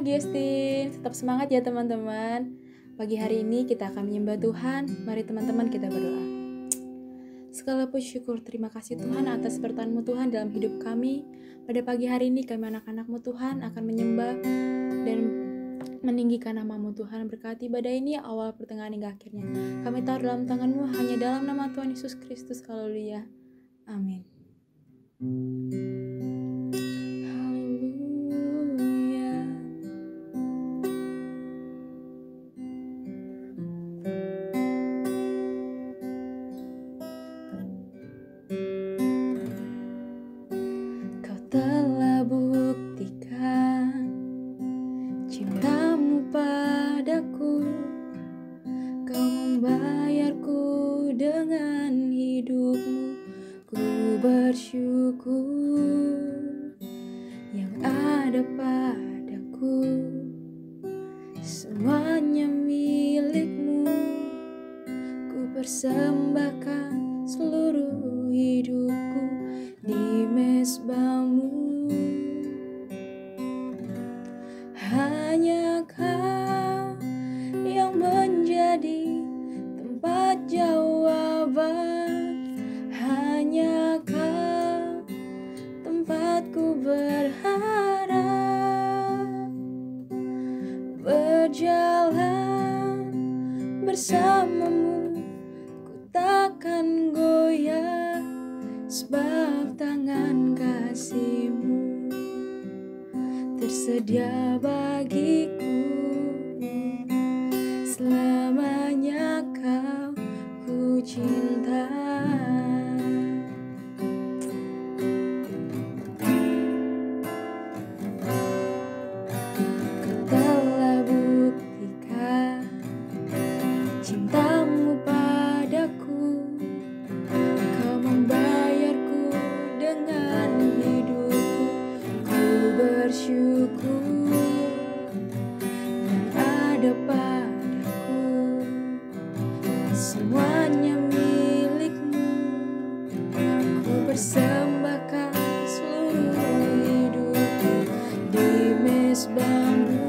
Gestin, tetap semangat ya teman-teman. Pagi hari ini kita akan menyembah Tuhan. Mari teman-teman kita berdoa. Segala puji syukur, terima kasih Tuhan atas berkat-Mu Tuhan dalam hidup kami. Pada pagi hari ini kami anak-anak-Mu Tuhan akan menyembah dan meninggikan nama-Mu Tuhan. Berkati ibadah ini awal, pertengahan hingga akhirnya. Kami taruh dalam tangan-Mu, hanya dalam nama Tuhan Yesus Kristus. Haleluya. Amin. Telah buktikan cinta-Mu padaku, Kau membayarku dengan hidup-Mu. Ku bersyukur yang ada padaku, semuanya milik-Mu. Ku persembahkan seluruh hidupku di mezbah-Mu. Hanya Kau yang menjadi tempat jawaban, hanya Kau tempatku berharap. Berjalan bersama-Mu, ku takkan goyah, sebab tangan kasih-Mu tersedia bagiku. Selamanya Kau ku cinta. Kau telah buktikan cinta-Mu padaku, Kau membayarku dengan hidupku. Ku bersyukur yang ada padaku, semuanya milik-Mu. Ku persembahkan seluruh hidupku di mezbah-Mu.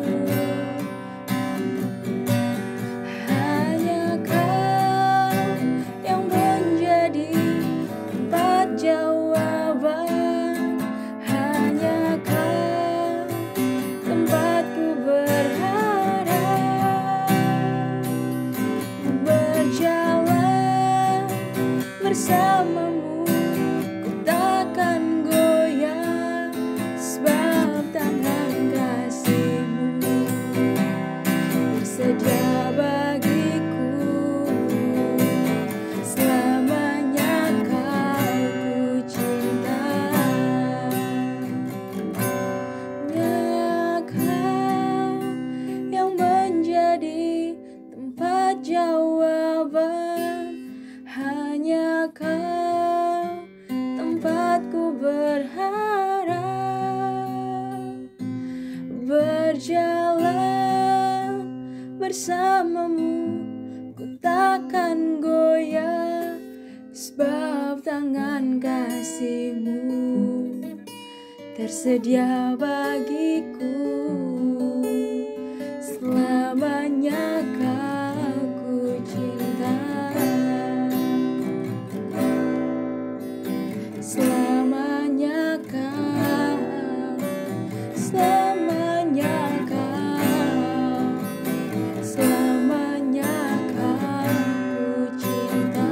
Hanya Kau yang menjadi tempat jawaban, hanya Kau tempatku berharap. Berjalan bersama-Mu, ku takkan goyah, sebab tangan kasih-Mu tersedia bagiku. Selamanya Kau ku cinta. Hanya Kau yang menjadi tempat jawaban, hanya Kau tempatku berharap. Berjalan bersama-Mu, ku takkan goyah, sebab tangan kasih-Mu tersedia bagiku. Selamanya Kau ku cinta. Selamanya Kau, selamanya Kau, selamanya Kau ku cinta.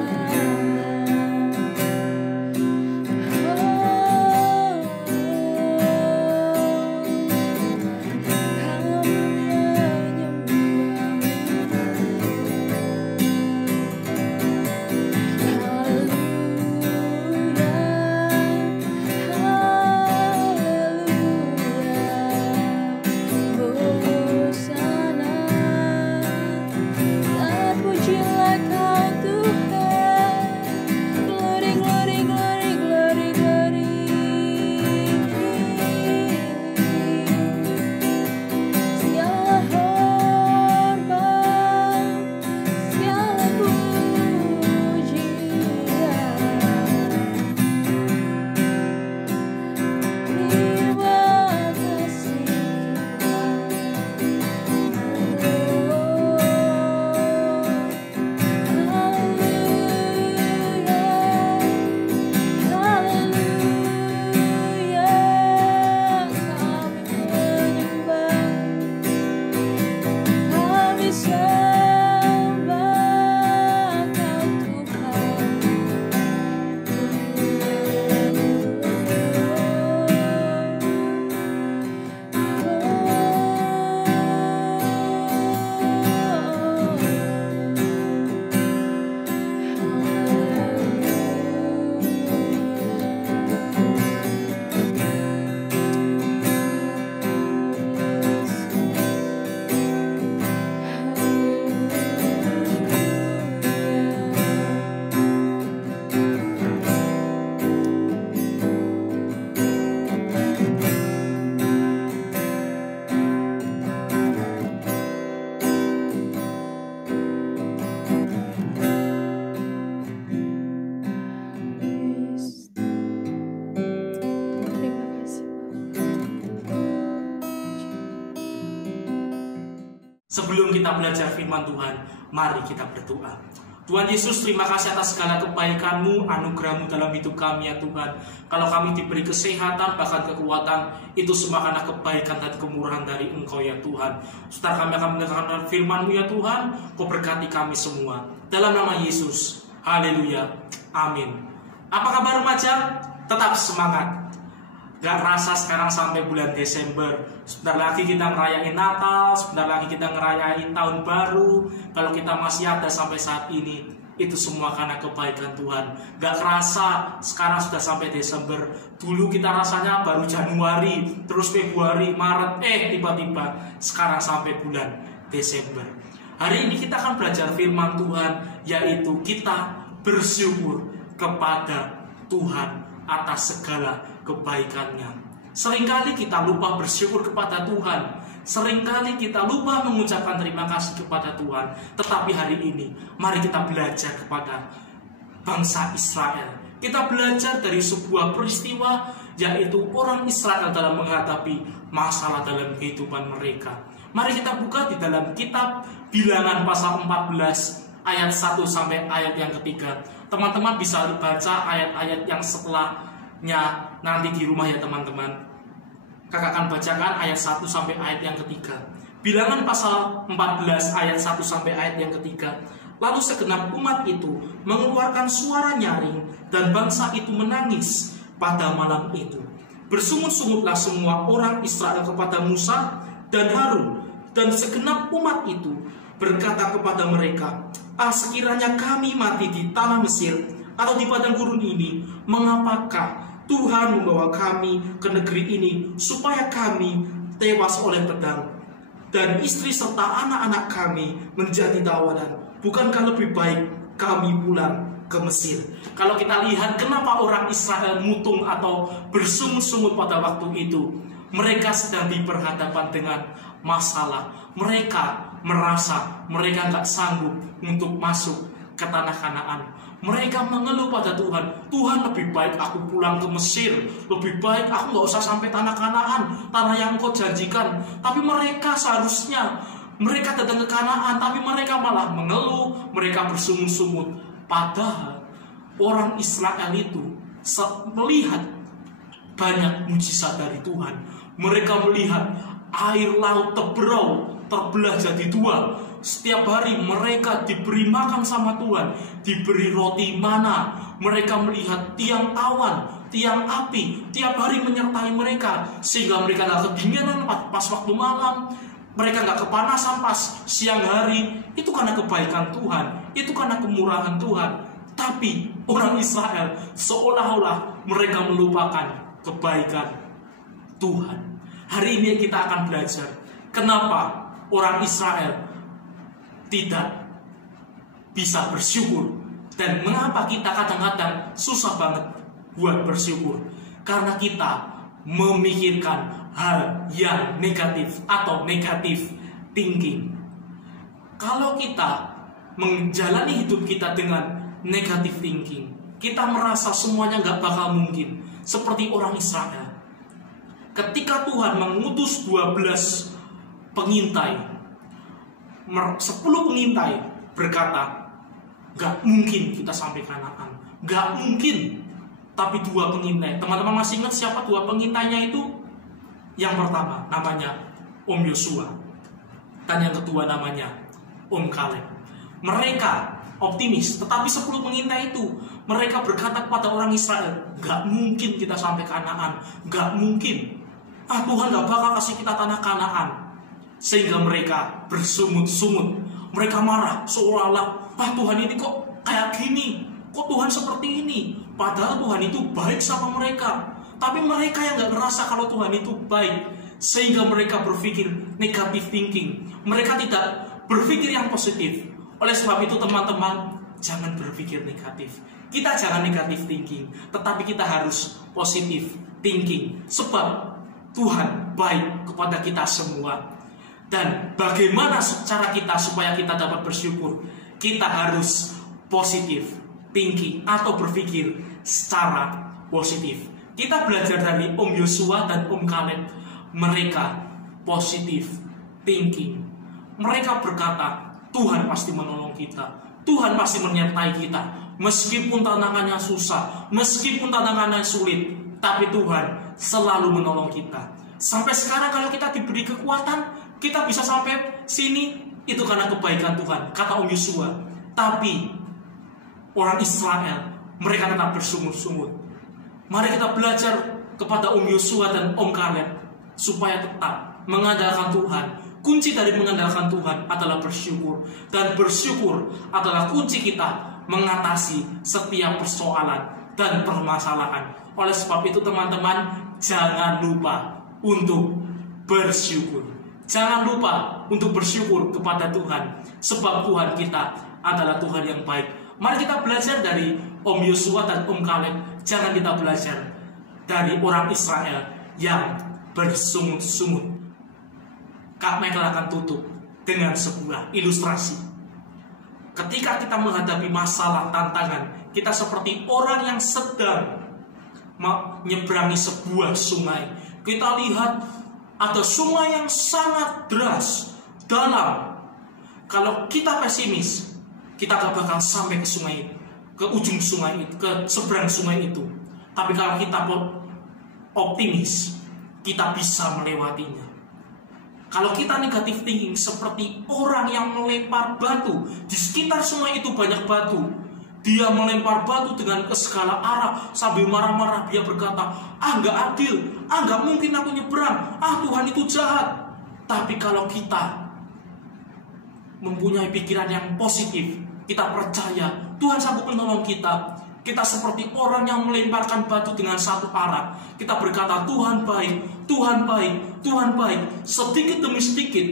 Kau menyembah-Mu. Sebelum kita belajar firman Tuhan, mari kita berdoa. Tuhan Yesus, terima kasih atas segala kebaikan-Mu, anugerah-Mu dalam hidup kami ya Tuhan. Kalau kami diberi kesehatan, bahkan kekuatan, itu semua karena kebaikan dan kemurahan dari Engkau ya Tuhan. Setelah kami akan mendengarkan firman-Mu ya Tuhan, Kau berkati kami semua. Dalam nama Yesus, haleluya, amin. Apa kabar remaja? Tetap semangat. Gak rasa sekarang sampai bulan Desember. Sebentar lagi kita ngerayain Natal, sebentar lagi kita ngerayain Tahun Baru. Kalau kita masih ada sampai saat ini, itu semua karena kebaikan Tuhan. Gak kerasa sekarang sudah sampai Desember. Dulu kita rasanya baru Januari, terus Februari, Maret, tiba-tiba sekarang sampai bulan Desember. Hari ini kita akan belajar firman Tuhan, yaitu kita bersyukur kepada Tuhan atas segala kebaikannya. Seringkali kita lupa bersyukur kepada Tuhan. Seringkali kita lupa mengucapkan terima kasih kepada Tuhan. Tetapi hari ini, mari kita belajar kepada bangsa Israel. Kita belajar dari sebuah peristiwa, yaitu orang Israel dalam menghadapi masalah dalam kehidupan mereka. Mari kita buka di dalam kitab Bilangan pasal 14 ayat 1 sampai ayat yang ketiga. Teman-teman bisa baca ayat-ayat yang setelahnya nanti di rumah ya teman-teman. Kakak akan bacakan ayat 1 sampai ayat yang ketiga. Bilangan pasal 14 ayat 1 sampai ayat yang ketiga. Lalu segenap umat itu mengeluarkan suara nyaring, dan bangsa itu menangis pada malam itu. Bersungut-sungutlah semua orang Israel kepada Musa dan Harun, dan segenap umat itu berkata kepada mereka, sekiranya kami mati di tanah Mesir atau di padang gurun ini, mengapakah Tuhan membawa kami ke negeri ini supaya kami tewas oleh pedang dan istri serta anak-anak kami menjadi tawanan? Bukankah lebih baik kami pulang ke Mesir? Kalau kita lihat kenapa orang Israel mutung atau bersungut-sungut pada waktu itu, mereka sedang diberhadapan dengan masalah. Mereka merasa mereka nggak sanggup untuk masuk ke tanah Kanaan. Mereka mengeluh pada Tuhan, Tuhan lebih baik aku pulang ke Mesir, lebih baik aku nggak usah sampai tanah Kanaan, tanah yang Kau janjikan. Tapi mereka seharusnya mereka datang ke Kanaan, tapi mereka malah mengeluh, mereka bersungut-sungut. Padahal orang Israel itu melihat banyak mujizat dari Tuhan. Mereka melihat air laut terbelah jadi dua. Setiap hari mereka diberi makan sama Tuhan, diberi roti mana. Mereka melihat tiang awan, tiang api tiap hari menyertai mereka, sehingga mereka gak kedinginan pas waktu malam, mereka gak kepanasan pas siang hari. Itu karena kebaikan Tuhan, itu karena kemurahan Tuhan. Tapi orang Israel seolah-olah mereka melupakan kebaikan Tuhan. Hari ini kita akan belajar kenapa orang Israel tidak bisa bersyukur, dan mengapa kita kadang-kadang susah banget buat bersyukur. Karena kita memikirkan hal yang negatif atau negatif thinking. Kalau kita menjalani hidup kita dengan negatif thinking, kita merasa semuanya gak bakal mungkin. Seperti orang Israel, ketika Tuhan mengutus 12 pengintai, 10 pengintai berkata, gak mungkin kita sampai Kanaan, gak mungkin. Tapi 2 pengintai, teman-teman masih ingat siapa 2 pengintainya itu? Yang pertama namanya Om Yosua, dan yang kedua namanya Om Kaleb. Mereka optimis, tetapi 10 pengintai itu mereka berkata kepada orang Israel, gak mungkin kita sampai Kanaan, gak mungkin. Tuhan gak bakal kasih kita tanah Kanaan. Sehingga mereka bersungut-sungut, mereka marah, seolah-olah Tuhan ini kok kayak gini, kok Tuhan seperti ini. Padahal Tuhan itu baik sama mereka, tapi mereka yang gak ngerasa kalau Tuhan itu baik, sehingga mereka berpikir negative thinking. Mereka tidak berpikir yang positif. Oleh sebab itu teman-teman, jangan berpikir negatif. Kita jangan negative thinking, tetapi kita harus positive thinking. Sebab Tuhan baik kepada kita semua. Dan bagaimana cara kita supaya kita dapat bersyukur? Kita harus positive thinking atau berpikir secara positif. Kita belajar dari Om Yosua dan Om Kaleb. Mereka positive thinking. mereka berkata, Tuhan pasti menolong kita, Tuhan pasti menyertai kita. Meskipun tantangannya susah, meskipun tantangannya sulit, tapi Tuhan selalu menolong kita. Sampai sekarang kalau kita diberi kekuatan, kita bisa sampai sini, itu karena kebaikan Tuhan, kata Om Yosua. Tapi orang Israel, mereka tetap bersungut-sungut. Mari kita belajar kepada Om Yosua dan Om Kaleb supaya tetap mengandalkan Tuhan. Kunci dari mengandalkan Tuhan adalah bersyukur, dan bersyukur adalah kunci kita mengatasi setiap persoalan dan permasalahan. Oleh sebab itu teman-teman, jangan lupa untuk bersyukur. Jangan lupa untuk bersyukur kepada Tuhan, sebab Tuhan kita adalah Tuhan yang baik. Mari kita belajar dari Om Yosua dan Om Kaleb. Jangan kita belajar dari orang Israel yang bersungut-sungut. Kak Michael akan tutup dengan sebuah ilustrasi. Ketika kita menghadapi masalah, tantangan, kita seperti orang yang sedang menyeberangi sebuah sungai. Kita lihat ada sungai yang sangat deras, dalam. Kalau kita pesimis, kita gak bakal sampai ke sungai itu, ke ujung sungai itu, ke seberang sungai itu. Tapi kalau kita optimis, kita bisa melewatinya. Kalau kita negatif thinking, seperti orang yang melempar batu, di sekitar sungai itu banyak batu, dia melempar batu dengan ke segala arah sambil marah-marah. Dia berkata, gak adil, gak mungkin aku nyebrang, Tuhan itu jahat. Tapi kalau kita mempunyai pikiran yang positif, kita percaya Tuhan sanggup menolong kita. Kita seperti orang yang melemparkan batu dengan satu arah. Kita berkata, Tuhan baik, Tuhan baik, Tuhan baik. Sedikit demi sedikit,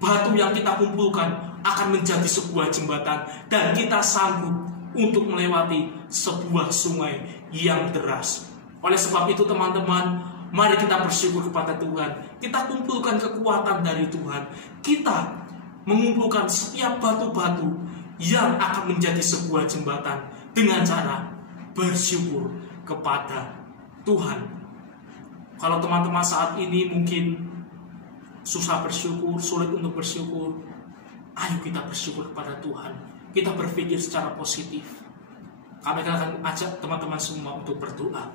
batu yang kita kumpulkan akan menjadi sebuah jembatan, dan kita sanggup untuk melewati sebuah sungai yang deras. Oleh sebab itu teman-teman, mari kita bersyukur kepada Tuhan. Kita kumpulkan kekuatan dari Tuhan. Kita mengumpulkan setiap batu-batu yang akan menjadi sebuah jembatan dengan cara bersyukur kepada Tuhan. Kalau teman-teman saat ini mungkin susah bersyukur, sulit untuk bersyukur, ayo kita bersyukur kepada Tuhan. Kita berpikir secara positif. Kami akan ajak teman-teman semua untuk berdoa.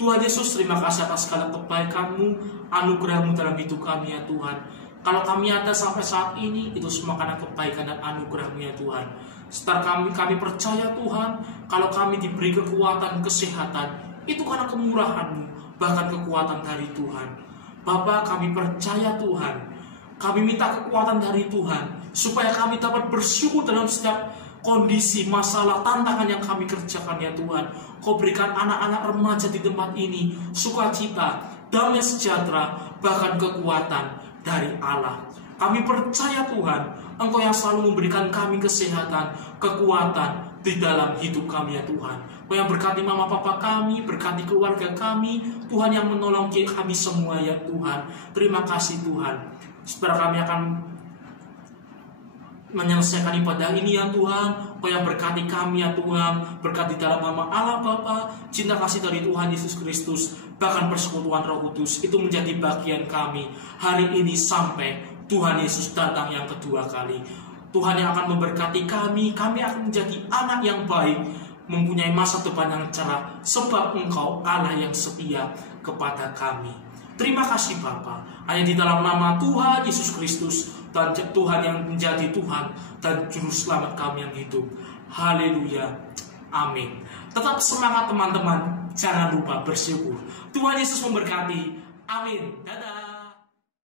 Tuhan Yesus, terima kasih atas segala kebaikan-Mu, anugerah-Mu dalam hidup kami ya Tuhan. Kalau kami ada sampai saat ini, itu semua karena kebaikan dan anugerah-Mu ya Tuhan. Setelah kami percaya Tuhan, kalau kami diberi kekuatan, kesehatan, itu karena kemurahan-Mu, bahkan kekuatan dari Tuhan. Bapa, kami percaya Tuhan, kami minta kekuatan dari Tuhan, supaya kami dapat bersyukur dalam setiap kondisi, masalah, tantangan yang kami kerjakan ya Tuhan. Kau berikan anak-anak remaja di tempat ini sukacita, damai sejahtera, bahkan kekuatan dari Allah. Kami percaya Tuhan, Engkau yang selalu memberikan kami kesehatan, kekuatan di dalam hidup kami ya Tuhan. Engkau yang berkati mama papa kami, berkati keluarga kami, Tuhan yang menolong kami semua ya Tuhan. Terima kasih Tuhan. Setelah kami akan menyelesaikan ibadah ini ya Tuhan, Engkau yang berkati kami ya Tuhan, berkati dalam nama Allah Bapa, cinta kasih dari Tuhan Yesus Kristus, bahkan persekutuan Roh Kudus itu menjadi bagian kami hari ini sampai Tuhan Yesus datang yang kedua kali. Tuhan yang akan memberkati kami akan menjadi anak yang baik, mempunyai masa depan yang cerah, sebab Engkau Allah yang setia kepada kami. Terima kasih Bapa, hanya di dalam nama Tuhan Yesus Kristus, dan Tuhan yang menjadi Tuhan dan Juru Selamat kami yang hidup. Haleluya, amin. Tetap semangat teman-teman, jangan lupa bersyukur. Tuhan Yesus memberkati, amin. Dadah.